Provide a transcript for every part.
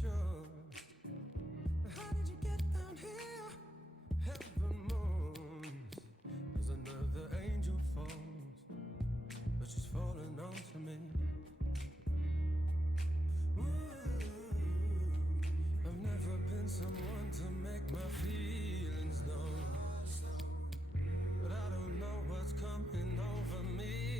sure. How did you get down here? Heaven moans as another angel falls, but she's falling onto me. Ooh, I've never been someone to make my feelings known, but I don't know what's coming over me.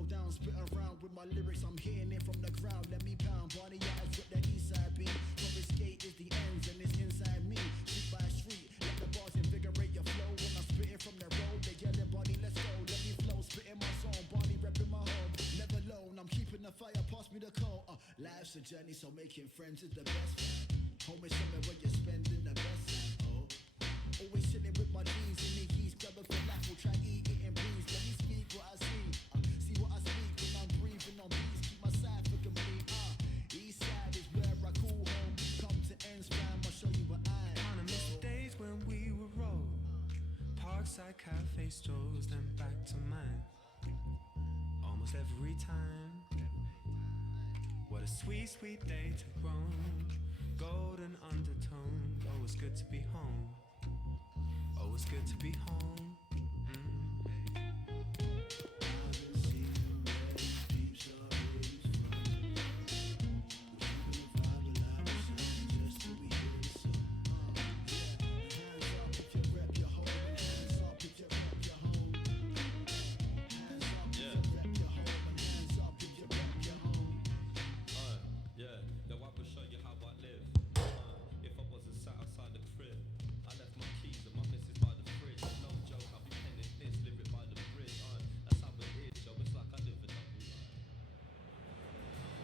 go down, spit around with my lyrics. I'm hitting it from the ground. Let me pound. Barney eyes with the east side beat. From the skate is the ends and it's inside me. Street by street, let the bars invigorate your flow. When I spit it from the road, they yelling, Barney, let's go. Let me flow, spitting my song. Barney repping my home. Never alone, I'm keeping the fire. Pass me the coal. Life's a journey, so making friends is the best. Home is somewhere where you're spending the best time. Oh, always chilling with my D's in the east. Grab a falafel, try eat it and breeze. Let me speak what I see. See what I speak when I'm breathing on beats. Keep my side for complete. East side is where I call home. Come to ends, fam, I'll show you what I Kinda miss the days when we were rolled. Parkside cafe strolls, then back to mine. Almost every time. What a sweet, sweet day to roam. Golden undertone. Oh, it's good to be home. Oh, it's good to be home.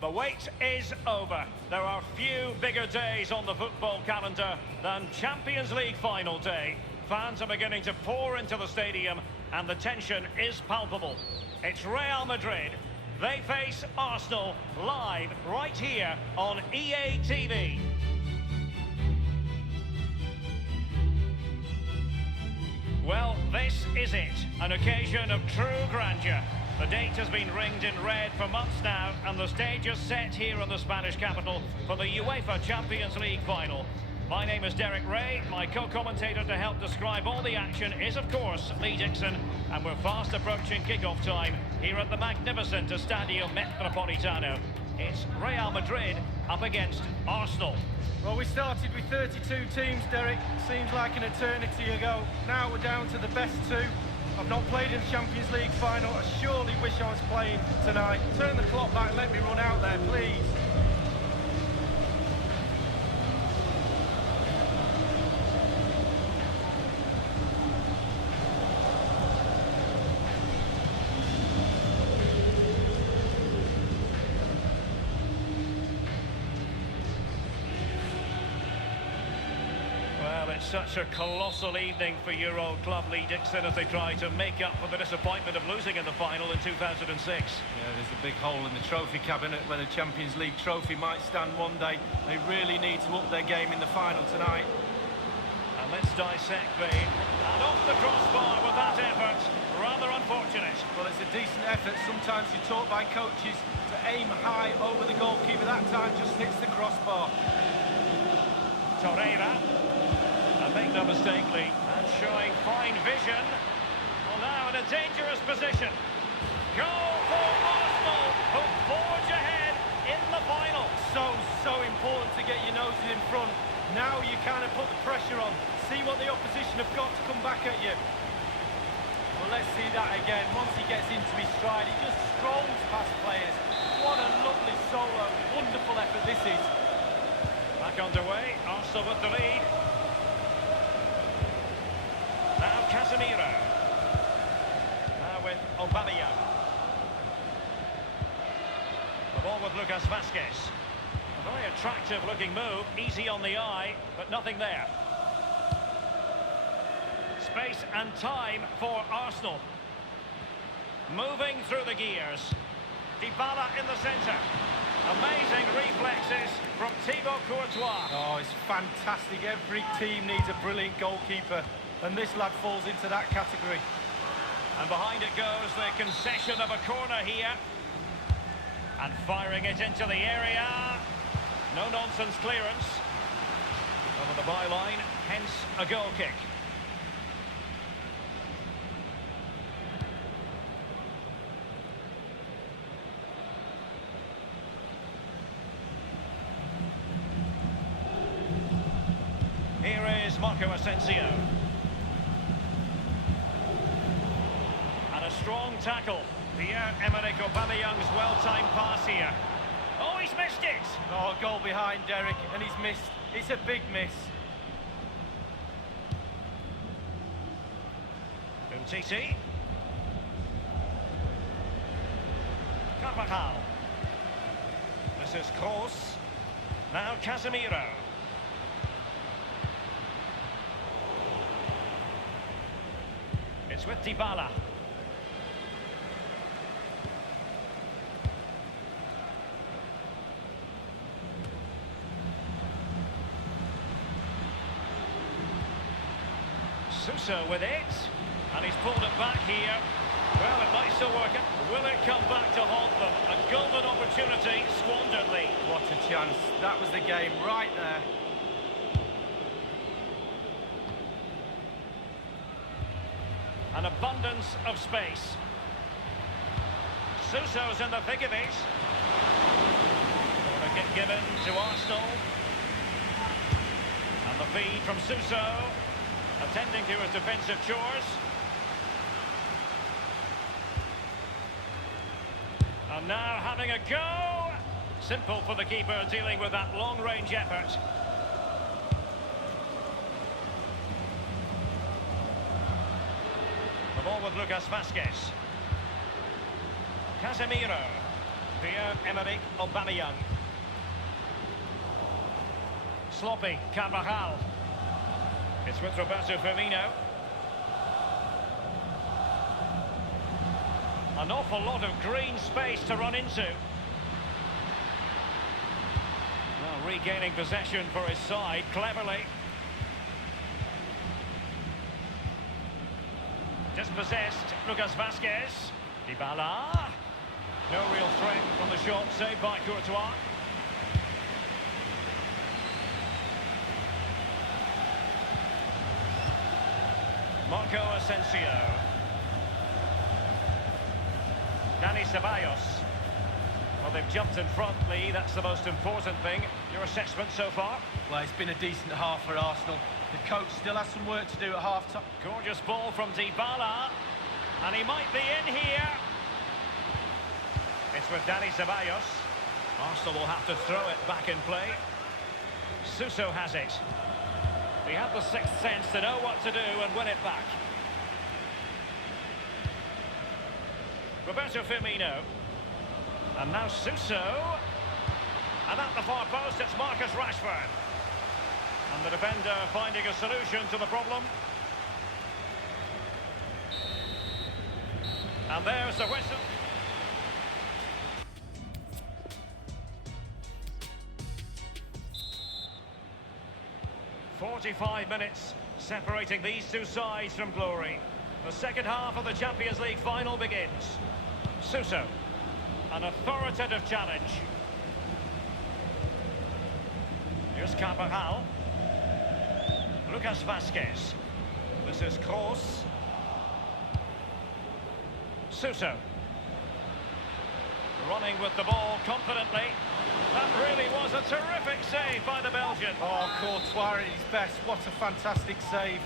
The wait is over. There are few bigger days on the football calendar than Champions League final day. Fans are beginning to pour into the stadium and the tension is palpable. It's Real Madrid. They face Arsenal live right here on EA TV. Well, this is it, an occasion of true grandeur. The date has been ringed in red for months now, and the stage is set here in the Spanish capital for the UEFA Champions League final. My name is Derek Ray. My co-commentator to help describe all the action is, of course, Lee Dixon, and we're fast approaching kick-off time here at the magnificent Estadio Metropolitano. It's Real Madrid up against Arsenal. Well, we started with 32 teams, Derek. Seems like an eternity ago. Now we're down to the best two. I've not played in the Champions League final. I surely wish I was playing tonight. Turn the clock back and let me run out there, please. Well, it's such a colossal evening for your old club, Lee Dixon, as they try to make up for the disappointment of losing in the final in 2006. Yeah, there's a big hole in the trophy cabinet where the Champions League trophy might stand one day. They really need to up their game in the final tonight. And let's dissect and off the crossbar with that effort. Rather unfortunate. Well, it's a decent effort. Sometimes you're taught by coaches to aim high over the goalkeeper. That time just hits the crossbar. Torreira. Make no mistake, Lee, and showing fine vision. Well, now in a dangerous position. Goal for Arsenal, who forge ahead in the final. So important to get your noses in front. Now you kind of put the pressure on. See what the opposition have got to come back at you. Well, let's see that again. Once he gets into his stride, he just strolls past players. What a lovely solo. Wonderful effort this is. Back underway, Arsenal with the lead. Now Casemiro. Now with Aubameyang. The ball with Lucas Vazquez. A very attractive looking move, easy on the eye, but nothing there. Space and time for Arsenal. Moving through the gears. Dybala in the centre. Amazing reflexes from Thibaut Courtois. Oh, it's fantastic. Every team needs a brilliant goalkeeper. And this lad falls into that category. And behind it goes the concession of a corner here. And firing it into the area. No-nonsense clearance. Over the byline, hence a goal kick. Here is Marco Asensio. And a strong tackle. Pierre-Emerick Aubameyang's well-timed pass here. Oh, he's missed it! Oh, goal behind Derek, and he's missed. It's a big miss. Umtiti. Carvajal. This is Kroos. Now Casemiro. It's with Dybala. Suso with it, and he's pulled it back here. Well, it might still work. Will it come back to haunt them? A golden opportunity squandered, Lee. What a chance. That was the game right there. An abundance of space. Suso's in the thick of it. Going to get given to Arsenal. And the feed from Suso, attending to his defensive chores. And now having a go. Simple for the keeper dealing with that long-range effort. The ball with Lucas Vázquez. Casemiro. Pierre-Emerick Aubameyang. Sloppy, Carvajal. It's with Roberto Firmino. An awful lot of green space to run into. Well, regaining possession for his side cleverly. Dispossessed, Lucas Vázquez. Dybala. No real threat from the shot, saved by Courtois. Marco Asensio. Dani Ceballos. Well, they've jumped in front, Lee. That's the most important thing. Your assessment so far? Well, it's been a decent half for Arsenal. The coach still has some work to do at half-time. Gorgeous ball from Dybala. And he might be in here. It's with Dani Ceballos. Arsenal will have to throw it back in play. Suso has it. They have the sixth sense to know what to do and win it back. Roberto Firmino. And now Suso. And at the far post, it's Marcus Rashford. And the defender finding a solution to the problem. And there's the whistle. "45 minutes separating these two sides from glory. The second half of the Champions League final begins. Suso, an authoritative challenge. Here's Carvajal. Lucas Vázquez. This is Kroos. Suso. Running with the ball confidently. That really was a terrific save by the Belgian. Oh, Courtois at his best. What a fantastic save.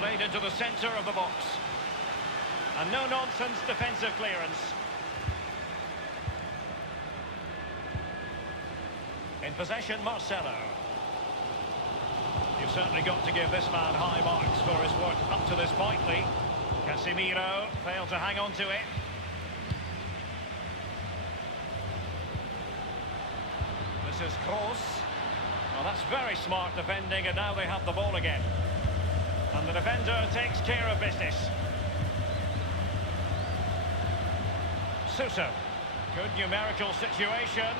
Played into the centre of the box. A no-nonsense defensive clearance. In possession, Marcelo. You've certainly got to give this man high marks for his work up to this point, Lee. Casemiro failed to hang on to it. This is Kroos. Well, that's very smart defending, and now they have the ball again. And the defender takes care of business. Suso. Good numerical situation.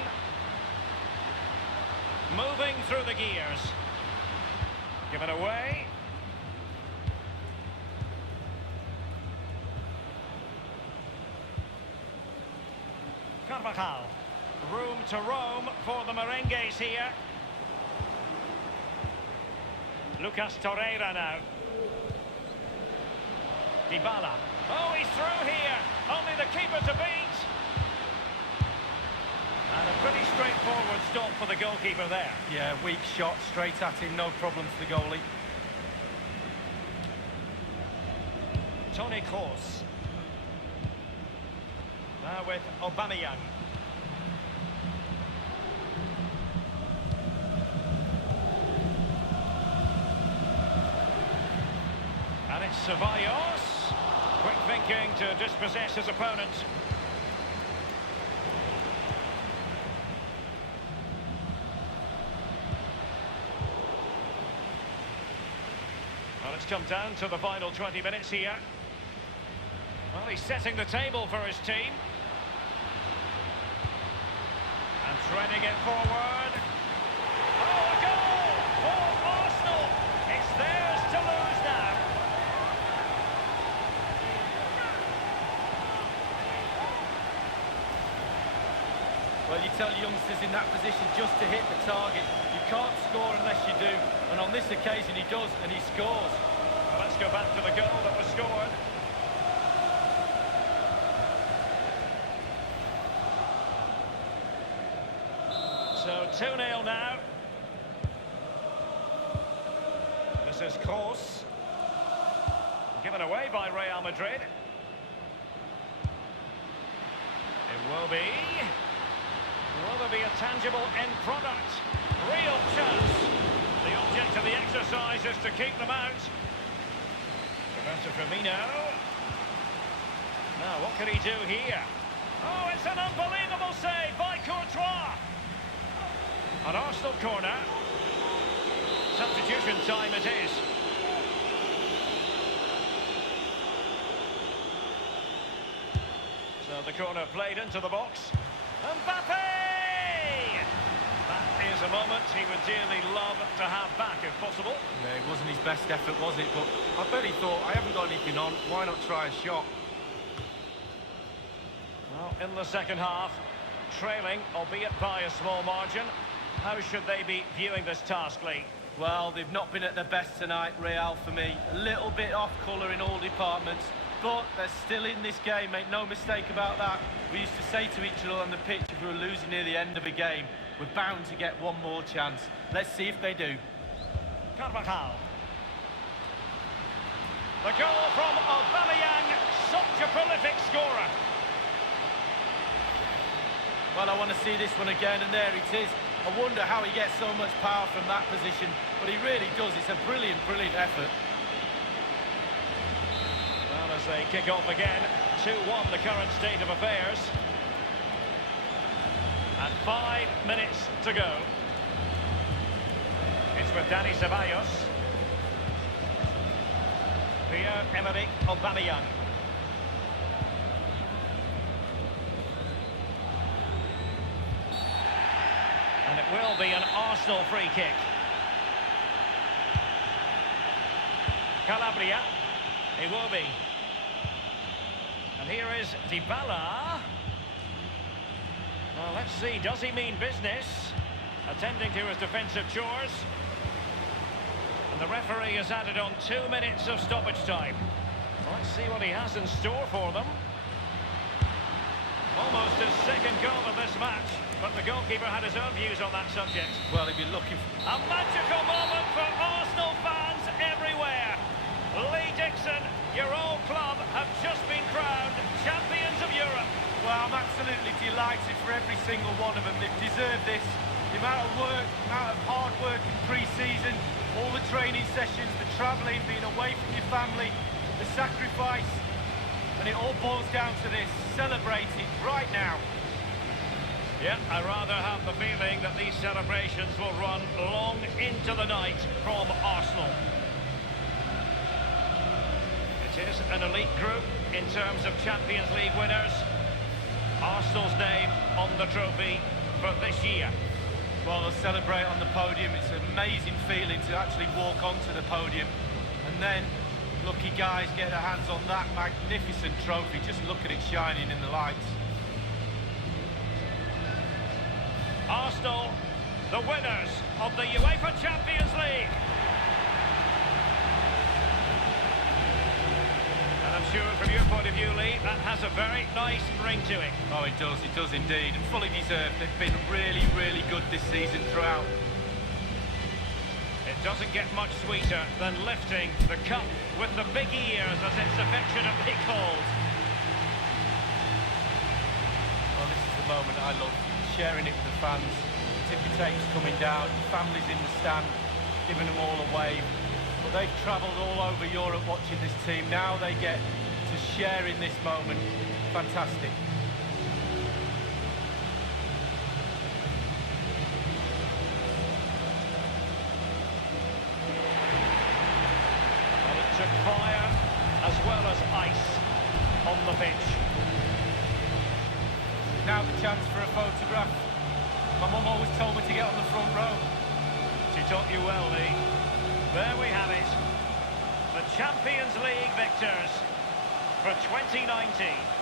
Moving through the gears. Given away. Carvajal. Room to roam for the Merengues here. Lucas Torreira now. Dybala. Oh, he's through here. Only the keeper to beat. And a pretty straightforward stop for the goalkeeper there. Yeah, weak shot, straight at him, no problem for the goalie. Toni Kroos. Now with Aubameyang. And it's Ceballos. Quick thinking to dispossess his opponent. Well, it's come down to the final 20 minutes here. Well, he's setting the table for his team. And threading it forward. Oh, a goal for Arsenal! It's theirs to lose now. Well, you tell youngsters in that position just to hit the target. You can't score unless you do. And on this occasion he does, and he scores. Well, let's go back to the goal that was scored. So 2-0 now. This is Kroos. Given away by Real Madrid. Iwobi. Will there be a tangible end product? Real chance. The object of the exercise is to keep them out. Roberto Firmino. Now, what can he do here? Oh, it's an unbelievable save by Courtois. An Arsenal corner. Substitution time it is. So the corner played into the box. Mbappe! That is a moment he would dearly love to have back if possible. Yeah, it wasn't his best effort, was it? But I bet he thought, I haven't got anything on, why not try a shot? Well, in the second half, trailing, albeit by a small margin. How should they be viewing this task, Lee? Well, they've not been at their best tonight, Real, for me. A little bit off colour in all departments. But they're still in this game, make no mistake about that. We used to say to each other on the pitch if we were losing near the end of a game, we're bound to get one more chance. Let's see if they do. Carvajal. The goal from Aubameyang, such a prolific scorer. Well, I want to see this one again, and there it is. I wonder how he gets so much power from that position, but he really does. It's a brilliant, brilliant effort. Well, as they kick off again, 2-1 the current state of affairs. And 5 minutes to go. It's with Dani Ceballos. Pierre-Emerick Aubameyang. And it will be an Arsenal free kick. Calabria. Iwobi. And here is Dybala. Well, let's see, does he mean business? Attending to his defensive chores. And the referee has added on 2 minutes of stoppage time. Let's see what he has in store for them. Almost his second goal of this match, but the goalkeeper had his own views on that subject. Well, he'd be looking for... A magical moment for Arsenal fans everywhere. Lee Dixon, your old club, have just been crowned champions of Europe. Well, I'm absolutely delighted for every single one of them. They've deserved this. The amount of work, the amount of hard work in pre-season, all the training sessions, the travelling, being away from your family, the sacrifice, and it all boils down to this. Celebrate it right now. Yeah, I rather have the feeling that these celebrations will run long into the night from Arsenal. It is an elite group in terms of Champions League winners. Arsenal's name on the trophy for this year. Well, they'll celebrate on the podium. It's an amazing feeling to actually walk onto the podium. And then, lucky guys get their hands on that magnificent trophy. Just look at it shining in the lights. Arsenal, the winners of the UEFA Champions League. And I'm sure from your point of view, Lee, that has a very nice ring to it. Oh, it does indeed, and fully deserved. They've been really, really good this season throughout. It doesn't get much sweeter than lifting the cup with the big ears, as it's affectionately called. moment I love, sharing it with the fans. Ticker tapes coming down, families in the stand, giving them all a wave. But they've travelled all over Europe watching this team. Now they get to share in this moment. Fantastic. Well, it took fire as well as ice on the pitch. Now the chance for a photograph. My mum always told me to get on the front row. She taught you well, Lee. There we have it. The Champions League victors for 2019.